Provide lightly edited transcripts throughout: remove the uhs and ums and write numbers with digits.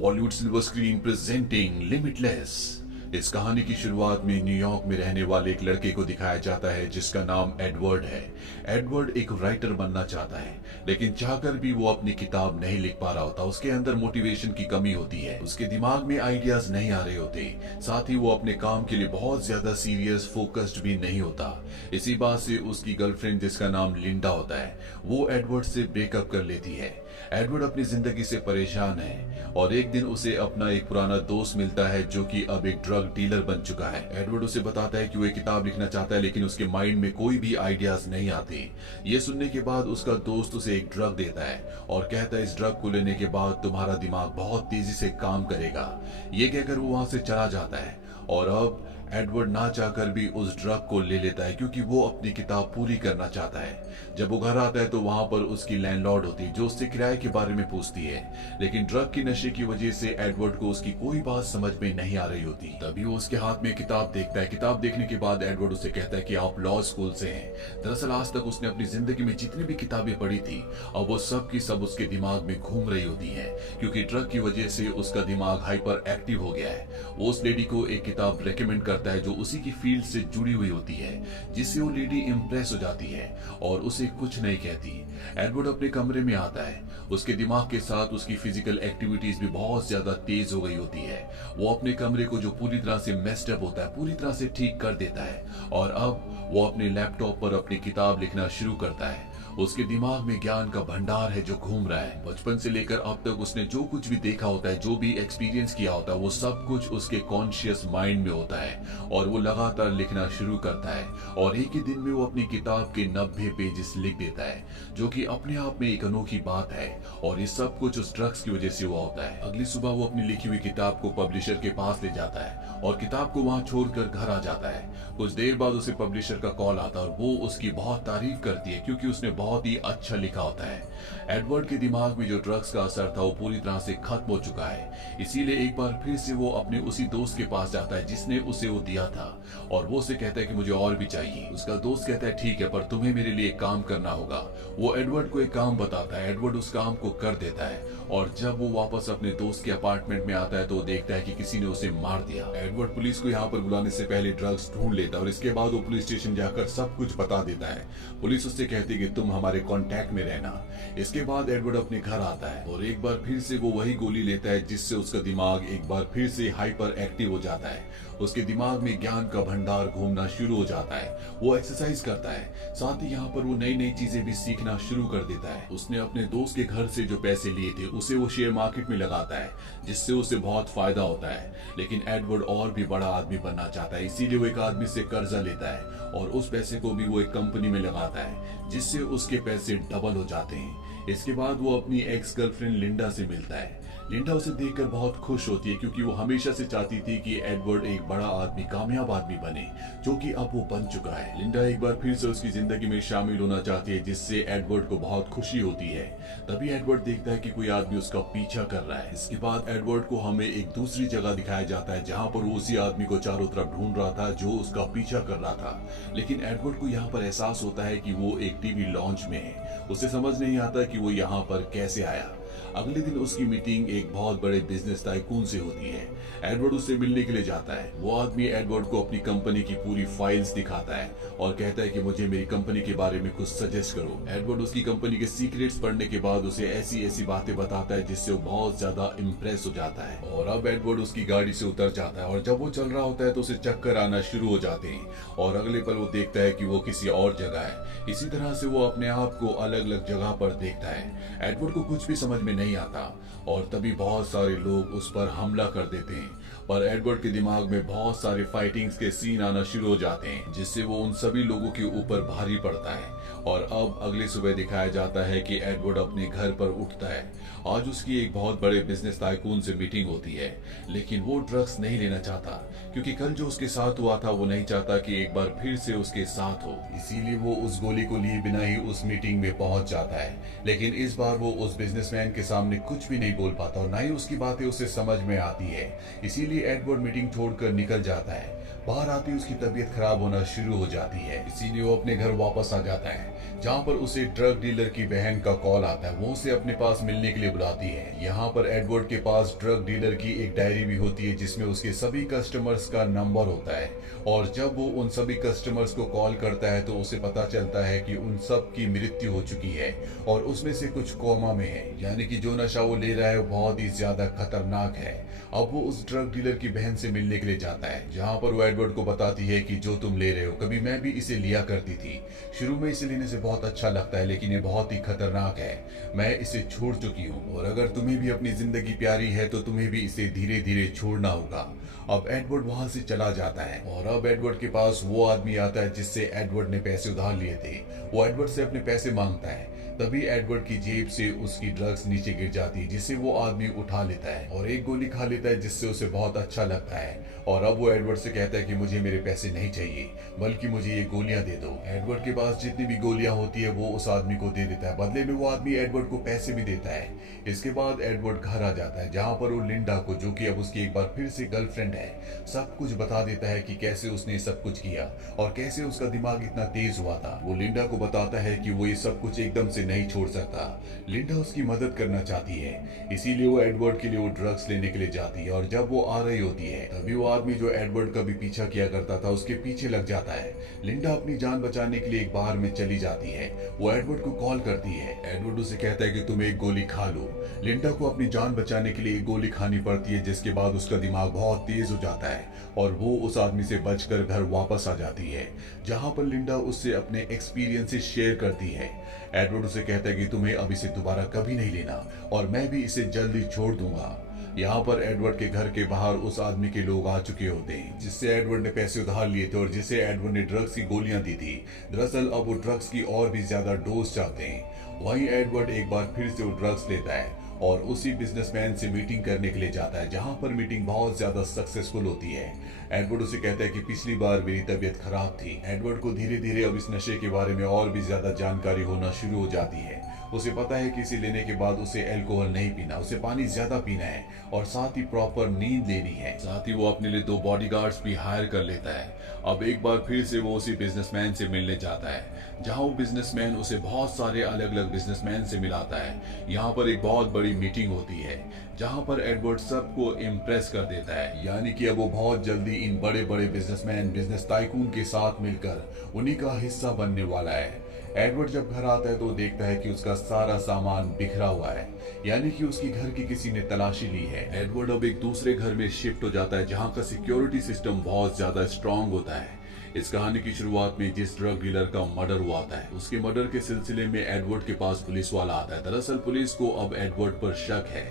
Bollywood silver screen presenting limitless. इस कहानी की शुरुआत में न्यूयॉर्क में रहने वाले एक लड़के को दिखाया जाता है जिसका नाम एडवर्ड है। एडवर्ड एक राइटर बनना चाहता है, लेकिन चाहकर भी वो अपनी किताब नहीं लिख पा रहा होता। उसके अंदर मोटिवेशन की कमी होती है, उसके दिमाग में आइडियाज नहीं आ रहे होते। साथ ही वो अपने काम के लिए बहुत ज्यादा सीरियस फोकस्ड भी नहीं होता। इसी बात से उसकी गर्लफ्रेंड जिसका नाम लिंडा होता है, वो एडवर्ड से ब्रेकअप कर लेती है। एडवर्ड अपनी जिंदगी से परेशान है और एक दिन उसे अपना एक पुराना दोस्त मिलता है जो कि अब एक ड्रग डीलर बन चुका है। एडवर्ड उसे बताता है कि वो एक किताब लिखना चाहता है, लेकिन उसके माइंड में कोई भी आइडियाज नहीं आते। ये सुनने के बाद उसका दोस्त उसे एक ड्रग देता है और कहता है इस ड्रग को लेने के बाद तुम्हारा दिमाग बहुत तेजी से काम करेगा। ये कहकर वो वहां से चला जाता है और अब एडवर्ड ना चाहकर भी उस ड्रग को ले लेता है क्योंकि वो अपनी किताब पूरी करना चाहता है। जब वो घर आता है तो वहां पर उसकी लैंडलॉर्ड होती है जो उससे किराए के बारे में पूछती है, लेकिन ड्रग की नशे की वजह से एडवर्ड को उसकी कोई बात समझ में नहीं आ रही होती। तभी वो उसके हाथ में किताब देखता है। किताब देखने के बाद एडवर्ड उसे कहता है कि आप लॉ स्कूल से हैं। दरअसल आज तक उसने अपनी जिंदगी में जितनी भी किताबें पढ़ी थी, अब वो सब की सब उसके दिमाग में घूम रही होती है क्योंकि ड्रग की वजह से उसका दिमाग हाइपर एक्टिव हो गया है। वो उस लेडी को एक किताब रेकमेंड करता है जो उसी की फील्ड से जुड़ी हुई होती है, जिससे वो लेडी इम्प्रेस हो जाती है और उसे कुछ नहीं कहती। एडवर्ड अपने कमरे में आता है। उसके दिमाग के साथ उसकी फिजिकल एक्टिविटीज भी बहुत ज्यादा तेज हो गई होती है। वो अपने कमरे को जो पूरी तरह से मेस्ड अप होता है पूरी तरह से ठीक कर देता है और अब वो अपने लैपटॉप पर अपनी किताब लिखना शुरू करता है। उसके दिमाग में ज्ञान का भंडार है जो घूम रहा है। बचपन से लेकर अब तक उसने जो कुछ भी देखा होता है, जो भी एक्सपीरियंस किया होता है, वो सब कुछ उसके कॉन्शियस माइंड में होता है और वो लगातार लिखना शुरू करता है और एक ही दिन में वो अपनी किताब के 90 पेजेस लिख देता है, जो कि अपने आप में एक अनोखी बात है और ये सब कुछ उस ड्रग्स की वजह से हुआ होता है। अगली सुबह वो अपनी लिखी हुई किताब को पब्लिशर के पास ले जाता है और किताब को वहां छोड़कर घर आ जाता है। कुछ देर बाद उसे पब्लिशर का कॉल आता है और वो उसकी बहुत तारीफ करती है क्योंकि उसने बहुत ही अच्छा लिखा होता है। एडवर्ड के दिमाग में जो ड्रग्स का असर था वो पूरी तरह से खत्म हो चुका है, इसीलिए एक बार फिर से वो अपने उसी दोस्त के पास जाता है जिसने उसे वो दिया था और वो उसे कहता है कि मुझे और भी चाहिए। उसका दोस्त कहता है ठीक है, पर तुम्हें मेरे लिए काम करना होगा। वो एडवर्ड को एक काम बताता है। एडवर्ड उस काम को कर देता है और जब वो वापस अपने दोस्त के अपार्टमेंट में आता है तो वो देखता है कि किसी ने उसे मार दिया। एडवर्ड पुलिस को यहाँ पर बुलाने से पहले ड्रग्स ढूंढ लेता है और इसके बाद वो पुलिस स्टेशन जाकर सब कुछ बता देता है। पुलिस उससे कहती है कि तुम हमारे कांटेक्ट में रहना। इसके बाद एडवर्ड अपने घर आता है और एक बार फिर से वो वही गोली लेता है जिससे उसका दिमाग एक बार फिर से हाइपर एक्टिव हो जाता है। उसके दिमाग में ज्ञान का भंडार घूमना शुरू हो जाता है। वो एक्सरसाइज करता है, साथ ही यहाँ पर वो नई नई चीजें भी सीखना शुरू कर देता है। उसने अपने दोस्त के घर से जो पैसे लिए थे उसे वो शेयर मार्केट में लगाता है जिससे उसे बहुत फायदा होता है। लेकिन एडवर्ड और भी बड़ा आदमी बनना चाहता है, इसीलिए वो एक आदमी से कर्जा लेता है और उस पैसे को भी वो एक कंपनी में लगाता है जिससे उसके पैसे डबल हो जाते हैं। इसके बाद वो अपनी एक्स गर्लफ्रेंड लिंडा से मिलता है। लिंडा उसे देखकर बहुत खुश होती है क्योंकि वो हमेशा से चाहती थी कि एडवर्ड एक बड़ा आदमी, कामयाब आदमी बने, जो कि अब वो बन चुका है। लिंडा एक बार फिर से उसकी जिंदगी में शामिल होना चाहती है जिससे एडवर्ड को बहुत खुशी होती है। तभी एडवर्ड देखता है कि कोई आदमी उसका पीछा कर रहा है। इसके बाद एडवर्ड को हमें एक दूसरी जगह दिखाया जाता है जहाँ पर वो उसी आदमी को चारों तरफ ढूंढ रहा था जो उसका पीछा कर रहा था। लेकिन एडवर्ड को यहाँ पर एहसास होता है कि वो एक टीवी लॉन्च में है। उसे समझ नहीं आता कि वो यहाँ पर कैसे आया। अगले दिन उसकी मीटिंग एक बहुत बड़े बिजनेस टाइकून से होती है। एडवर्ड उससे मिलने के लिए जाता है। वो आदमी एडवर्ड को अपनी कंपनी की पूरी फाइल्स दिखाता है और कहता है कि मुझे मेरी कंपनी के बारे में कुछ सजेस्ट करो। एडवर्ड उसकी कंपनी के सीक्रेट्स पढ़ने के बाद उसे ऐसी ऐसी बातें बताता है जिससे वो बहुत ज्यादा इम्प्रेस हो जाता है और अब एडवर्ड उसकी गाड़ी से उतर जाता है और जब वो चल रहा होता है तो उसे चक्कर आना शुरू हो जाते हैं और अगले पल वो देखता है कि वो किसी और जगह है। इसी तरह से वो अपने आप को अलग अलग जगह पर देखता है। एडवर्ड को कुछ भी समझ में नहीं आता और तभी बहुत सारे लोग उस पर हमला कर देते हैं, पर एडवर्ड के दिमाग में बहुत सारे फाइटिंग्स के सीन आना शुरू हो जाते हैं जिससे वो उन सभी लोगों के ऊपर भारी पड़ता है। और अब अगली सुबह दिखाया जाता है कि एडवर्ड अपने घर पर उठता है। आज उसकी एक बहुत बड़े बिजनेस टाइकून से मीटिंग होती है, लेकिन वो ड्रग्स नहीं लेना चाहता क्योंकि कल जो उसके साथ हुआ था वो नहीं चाहता कि एक बार फिर से उसके साथ हो। इसीलिए वो उस गोली को लिए बिना ही उस मीटिंग में पहुंच जाता है, लेकिन इस बार वो उस बिजनेसमैन के सामने कुछ भी नहीं बोल पाता और ना ही उसकी बातें उसे समझ में आती है। इसीलिए एडवर्ड मीटिंग छोड़कर निकल जाता है। बाहर आते ही उसकी तबीयत खराब होना शुरू हो जाती है। इसीलिए वो अपने घर वापस आ जाता है, जहाँ पर उसे ड्रग डीलर की बहन का कॉल आता है। वो उसे अपने पास मिलने के लिए बुलाती है। यहाँ पर एडवर्ड के पास ड्रग डीलर की एक डायरी भी होती है, जिसमें उसके सभी कस्टमर्स का नंबर होता है। और जब वो उन सभी कस्टमर्स को कॉल करता है तो उसे पता चलता है कि उन सब की मृत्यु हो चुकी है और उसमें से कुछ कोमा में है, यानी कि जो नशा वो ले रहा है वो बहुत ही ज्यादा खतरनाक है। अब वो उस ड्रग डीलर की बहन से मिलने के लिए जाता है, जहाँ पर वो एडवर्ड को बताती है कि जो तुम ले रहे हो कभी मैं भी इसे लिया करती थी। शुरू में इसे लेने से बहुत अच्छा लगता है, लेकिन ये बहुत ही खतरनाक है। मैं इसे छोड़ चुकी हूँ और अगर तुम्हें भी अपनी जिंदगी प्यारी है तो तुम्हें भी इसे धीरे धीरे छोड़ना होगा। अब एडवर्ड वहां से चला जाता है और अब एडवर्ड के पास वो आदमी आता है जिससे एडवर्ड ने पैसे उधार लिए थे। वो एडवर्ड से अपने पैसे मांगता है। तभी एडवर्ड की जेब से उसकी ड्रग्स नीचे गिर जाती है, जिसे वो आदमी उठा लेता है और एक गोली खा लेता है, जिससे उसे बहुत अच्छा लगता है। और अब वो एडवर्ड से कहता है कि मुझे मेरे पैसे नहीं चाहिए, बल्कि मुझे ये गोलियां दे दो। एडवर्ड के पास जितनी भी गोलियां होती है वो उस आदमी को दे देता है। बदले में वो आदमी एडवर्ड को पैसे भी देता है। इसके बाद एडवर्ड घर आ जाता है, जहाँ पर वो लिंडा को, जो कि अब उसकी एक बार फिर से गर्लफ्रेंड है, सब कुछ बता देता है कि कैसे उसने सब कुछ किया और कैसे उसका दिमाग इतना तेज हुआ था। वो लिंडा को बताता है कि वो ये सब कुछ एकदम से नहीं छोड़ सकता। लिंडा उसकी मदद करना चाहती है, इसीलिए वो एडवर्ड के लिए वो ड्रग्स लेने के लिए जाती है। और जब वो आ रही होती है तभी वो आदमी जो एडवर्ड का भी पीछा किया करता था उसके पीछे लग जाता है। लिंडा अपनी जान बचाने के लिए एक बार में चली जाती है। वो एडवर्ड को कॉल करती है। एडवर्ड उसे कहता है कि तुम एक गोली खा लो। लिंडा को अपनी जान बचाने के लिए एक गोली खानी पड़ती है, जिसके बाद उसका दिमाग बहुत तेज हो जाता है और वो उस आदमी से बचकर घर वापस आ जाती है, जहां पर लिंडा उससे अपने एक्सपीरियंसेस शेयर करती है। एडवर्ड उसे कहता है कि तुम्हें अब इसे दोबारा कभी नहीं लेना और मैं भी इसे जल्दी छोड़ दूंगा। यहाँ पर एडवर्ड के घर के बाहर उस आदमी के लोग आ चुके होते हैं, जिससे एडवर्ड ने पैसे उधार लिए थे और जिसे एडवर्ड ने ड्रग्स की गोलियां दी थी। दरअसल अब वो ड्रग्स की और भी ज्यादा डोज चाहते हैं। वहीं एडवर्ड एक बार फिर से वो ड्रग्स लेता है और उसी बिजनेसमैन से मीटिंग करने के लिए जाता है, जहां पर मीटिंग बहुत ज्यादा सक्सेसफुल होती है। एडवर्ड उसे कहता है कि पिछली बार मेरी तबीयत खराब थी। एडवर्ड को धीरे धीरे अब इस नशे के बारे में और भी ज्यादा जानकारी होना शुरू हो जाती है। उसे पता है कि इसे लेने के बाद उसे अल्कोहल नहीं पीना, उसे पानी ज्यादा पीना है और साथ ही प्रॉपर नींद लेनी है। साथ ही वो अपने लिए 2 बॉडीगार्ड्स भी हायर कर लेता है। अब एक बार फिर से वो उसी बिजनेसमैन से मिलने जाता है, जहां वो बिजनेसमैन उसे बहुत सारे अलग अलग बिजनेसमैन से मिलाता है। यहाँ पर एक बहुत बड़ी मीटिंग होती है, जहां पर एडवर्ड सबको इम्प्रेस कर देता है, यानी कि अब वो बहुत जल्दी इन बड़े बड़े बिजनेसमैन, बिजनेस टाइकून के साथ मिलकर उन्हीं का हिस्सा बनने वाला है। एडवर्ड जब घर आता है तो देखता है कि उसका सारा सामान बिखरा हुआ है, यानी कि उसकी घर की किसी ने तलाशी ली है। एडवर्ड अब एक दूसरे घर में शिफ्ट हो जाता है, जहां का सिक्योरिटी सिस्टम बहुत ज्यादा स्ट्रांग होता है। इस कहानी की शुरुआत में जिस ड्रग डीलर का मर्डर हुआ था, उसके मर्डर के सिलसिले में एडवर्ड के पास पुलिस वाला आता है। दरअसल पुलिस को अब एडवर्ड पर शक है।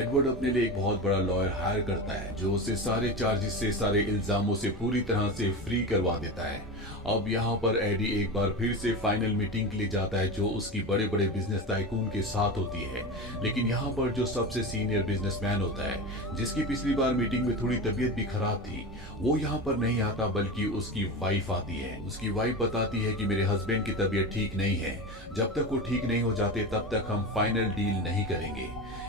एडवर्ड अपने लिए एक बहुत बड़ा लॉयर हायर करता है, जो उसे सारे चार्जेस से, सारे इल्जामों से पूरी तरह से फ्री करवा देता है। अब यहाँ पर एडी एक बार फिर से फाइनल मीटिंग के लिए जाता है, जो उसकी बड़े बड़े बिजनेस टाइकून के साथ होती है। लेकिन यहाँ पर जो सबसे सीनियर बिजनेसमैन होता है, जिसकी पिछली बार मीटिंग में थोड़ी तबीयत भी खराब थी, वो यहाँ पर नहीं आता, बल्कि उसकी वाइफ आती है। उसकी वाइफ बताती है कि मेरे हस्बैंड की तबीयत ठीक नहीं है, जब तक वो ठीक नहीं हो जाते तब तक हम फाइनल डील नहीं करेंगे।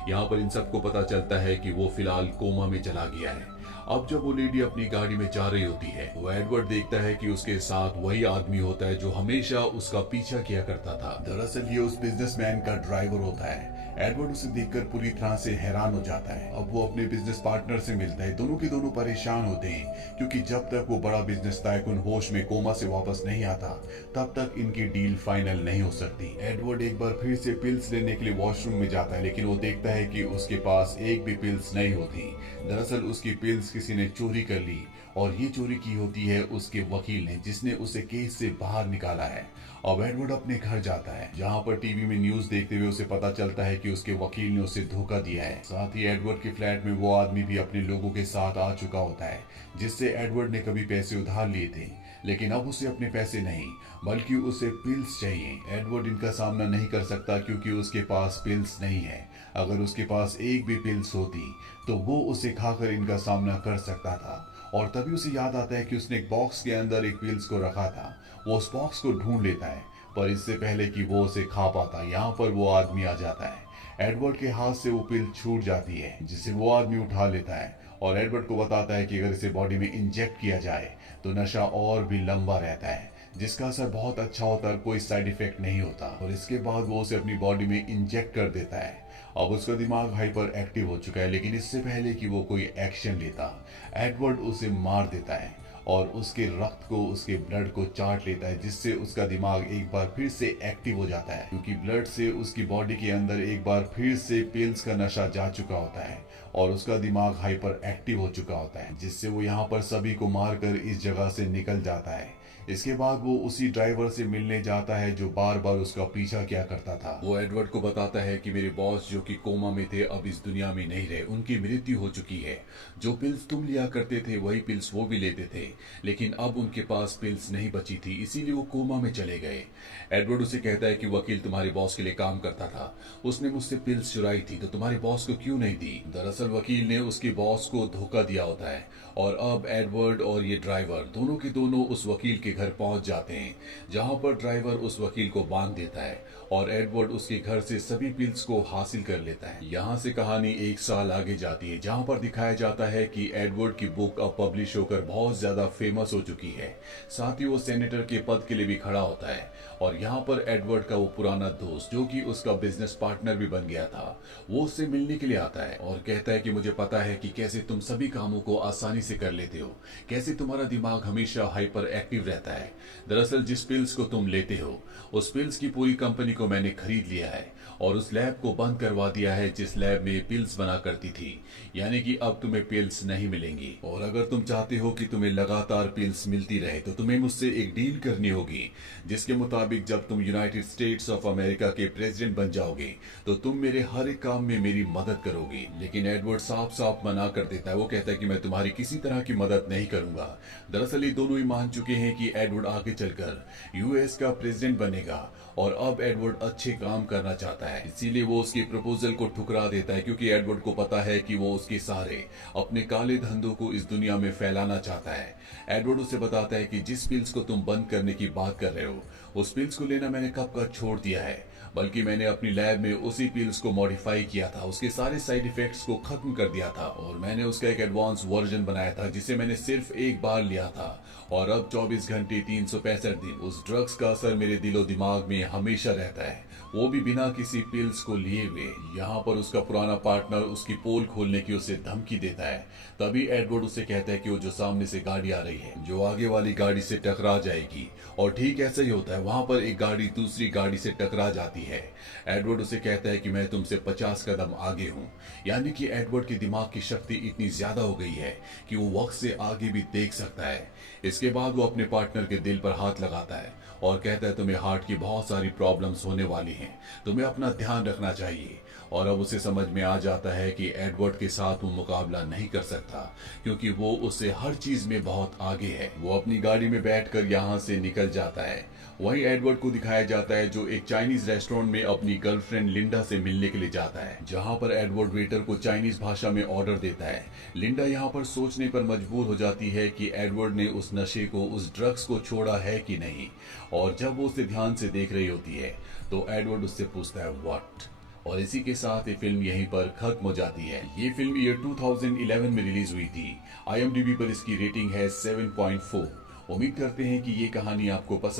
यहाँ पर इन सबको पता चलता है कि वो फिलहाल कोमा में चला गया है। अब जब वो लेडी अपनी गाड़ी में जा रही होती है, वो एडवर्ड देखता है कि उसके साथ वही आदमी होता है जो हमेशा उसका पीछा किया करता था। दरअसल ये उस बिजनेसमैन का ड्राइवर होता है। एडवर्ड उसे देखकर पूरी तरह से हैरान हो जाता है। अब वो अपने बिजनेस पार्टनर से मिलता है। दोनों के दोनों परेशान होते हैं, क्योंकि जब तक वो बड़ा बिजनेस टाइकून होश में कोमा से वापस नहीं आता, तब तक इनकी डील फाइनल नहीं हो सकती। एडवर्ड एक बार फिर से पिल्स लेने के लिए वॉशरूम में जाता है, लेकिन वो देखता है कि उसके पास एक भी पिल्स नहीं होती। दरअसल उसकी पिल्स किसी ने चोरी कर ली, और ये चोरी की होती है उसके वकील ने, जिसने उसे केस से बाहर निकाला है। अब एडवर्ड अपने घर जाता है, जहाँ पर टीवी में न्यूज देखते हुए उसे पता चलता है कि उसके वकील ने उसे धोखा दिया है। साथ ही एडवर्ड के फ्लैट में वो आदमी भी अपने लोगों के साथ आ चुका होता है, जिससे एडवर्ड ने कभी पैसे उधार लिए थे, लेकिन अब उसे अपने पैसे नहीं, बल्कि उसे पिल्स चाहिए। एडवर्ड इनका सामना नहीं कर सकता, क्योंकि उसके पास पिल्स नहीं है। अगर उसके पास एक भी पिल्स होती तो वो उसे खाकर इनका सामना कर सकता था। और तभी उसे याद आता है कि उसने एक बॉक्स के अंदर एक पिल्स को रखा था। वो उस बॉक्स को ढूंढ लेता है, पर इससे पहले कि वो उसे खा पाता, यहाँ पर वो आदमी आ जाता है। एडवर्ड के हाथ से वो पिल छूट जाती है, जिसे वो आदमी उठा लेता है और एडवर्ड को बताता है कि अगर इसे बॉडी में इंजेक्ट किया जाए तो नशा और भी लंबा रहता है, जिसका असर बहुत अच्छा होता है, कोई साइड इफेक्ट नहीं होता। और इसके बाद वो उसे अपनी बॉडी में इंजेक्ट कर देता है। अब उसका दिमाग हाइपर एक्टिव हो चुका है, लेकिन इससे पहले कि वो कोई एक्शन लेता, एडवर्ड उसे मार देता है और उसके रक्त को, उसके ब्लड को चाट लेता है, जिससे उसका दिमाग एक बार फिर से एक्टिव हो जाता है, क्योंकि ब्लड से उसकी बॉडी के अंदर एक बार फिर से पिल्स का नशा जा चुका होता है और उसका दिमाग हाइपर एक्टिव हो चुका होता है, जिससे वो यहाँ पर सभी को मारकर इस जगह से निकल जाता है। इसके बाद वो उसी ड्राइवर से मिलने जाता है जो बार बार उसका पीछा किया करता था। वो एडवर्ड को बताता है कि मेरे बॉस जो कि कोमा में थे अब इस दुनिया में नहीं रहे, उनकी मृत्यु हो चुकी है। जो पिल्स तुम लिया करते थे वही पिल्स वो भी लेते थे, लेकिन अब उनके पास पिल्स नहीं बची थी, इसीलिए वो कोमा में चले गए। एडवर्ड उसे कहता है कि वकील तुम्हारे बॉस के लिए काम करता था, उसने मुझसे पिल्स चुराई थी, तो तुम्हारे बॉस को क्यों नहीं दी। दरअसल वकील ने उसके बॉस को धोखा दिया होता है और अब एडवर्ड और ये ड्राइवर दोनों के दोनों उस वकील के घर पहुंच जाते हैं, जहां पर ड्राइवर उस वकील को बांध देता है और एडवर्ड उसके घर से सभी पिल्स को हासिल कर लेता है। यहाँ से कहानी 1 साल आगे जाती है, जहां पर दिखाया जाता है कि एडवर्ड की बुक अब पब्लिश होकर बहुत ज्यादा फेमस हो चुकी है, साथ ही वो सेनेटर के पद के लिए भी खड़ा होता है। और यहाँ पर एडवर्ड का वो पुराना दोस्त जो कि उसका बिजनेस पार्टनर भी बन गया था, वो उससे मिलने के लिए आता है और कहता है कि मुझे पता है कि कैसे तुम सभी कामों को आसानी से कर लेते हो, कैसे तुम्हारा दिमाग हमेशा हाइपर एक्टिव रहता है। दरअसल जिस पिल्स को तुम लेते हो उस पिल्स की पूरी कंपनी को मैंने खरीद लिया है और उस लैब को बंद करवा दिया है जिस लैब में पिल्स बना करती थी, यानी कि अब तुम्हें पिल्स नहीं मिलेंगी। और अगर तुम चाहते हो कि तुम्हें लगातार पिल्स मिलती रहे तो तुम्हें मुझसे एक डील करनी होगी, जिसके मुताबिक जब तुम यूनाइटेड स्टेट्स ऑफ अमेरिका के प्रेसिडेंट बन जाओगे तो तुम मेरे हर एक काम में मेरी मदद करोगे। लेकिन एडवर्ड साफ साफ मना कर देता है, वो कहता है कि मैं तुम्हारी किसी तरह की मदद नहीं करूंगा। दरअसल ये दोनों ही मान चुके हैं कि एडवर्ड आगे चलकर यूएस का प्रेसिडेंट बनेगा और अब एडवर्ड अच्छे काम करना चाहता है, इसीलिए वो उसकी प्रपोजल को ठुकरा देता है, क्योंकि एडवर्ड को पता है कि वो उसके सहारे अपने काले धंधों को इस दुनिया में फैलाना चाहता है। एडवर्ड उसे बताता है कि जिस पिल्स को तुम बंद करने की बात कर रहे हो उस पिल्स को लेना मैंने कब का छोड़ दिया है, बल्कि मैंने अपनी लैब में उसी पिल्स को मॉडिफाई किया था, उसके सारे साइड इफेक्ट्स को खत्म कर दिया था और मैंने उसका एक एडवांस वर्जन बनाया था जिसे मैंने सिर्फ एक बार लिया था और अब 24 घंटे 365 दिन उस ड्रग्स का असर मेरे दिलो दिमाग में हमेशा रहता है, वो भी बिना किसी पिल्स को लिए हुए। यहाँ पर उसका पुराना पार्टनर उसकी पोल खोलने की उसे धमकी देता है। तभी एडवर्ड उसे कहता है कि वो जो सामने से गाड़ी आ रही है जो आगे वाली गाड़ी से टकरा जाएगी, और ठीक ऐसा ही होता है, वहां पर एक गाड़ी दूसरी गाड़ी से टकरा जाती है। एडवर्ड उसे कहता है कि मैं तुमसे 50 कदम आगे हूँ, यानी कि एडवर्ड के दिमाग की शक्ति इतनी ज्यादा हो गई है कि वो वक्त से आगे भी देख सकता है। इसके बाद वो अपने पार्टनर के दिल पर हाथ लगाता है और कहता है तुम्हें हार्ट की बहुत सारी प्रॉब्लम्स होने वाली हैं, तुम्हें अपना ध्यान रखना चाहिए। और अब उसे समझ में आ जाता है कि एडवर्ड के साथ वो मुकाबला नहीं कर सकता, क्योंकि वो उससे हर चीज में बहुत आगे है। वो अपनी गाड़ी में बैठकर यहाँ से निकल जाता है। वहीं एडवर्ड को दिखाया जाता है जो एक चाइनीज रेस्टोरेंट में अपनी गर्लफ्रेंड लिंडा से मिलने के लिए जाता है, जहाँ पर एडवर्ड वेटर को चाइनीज भाषा में ऑर्डर देता है। लिंडा यहाँ पर सोचने पर मजबूर हो जाती है कि एडवर्ड ने उस नशे को, उस ड्रग्स को छोड़ा है कि नहीं, और जब वो उसे ध्यान से देख रही होती है तो एडवर्ड उससे पूछता है व्हाट। और इसी के साथ ये फिल्म यहीं पर खत्म हो जाती है। ये फिल्म ईयर 2011 में रिलीज हुई थी। IMDb पर इसकी रेटिंग है 7.4। उम्मीद करते हैं कि ये कहानी आपको पसंद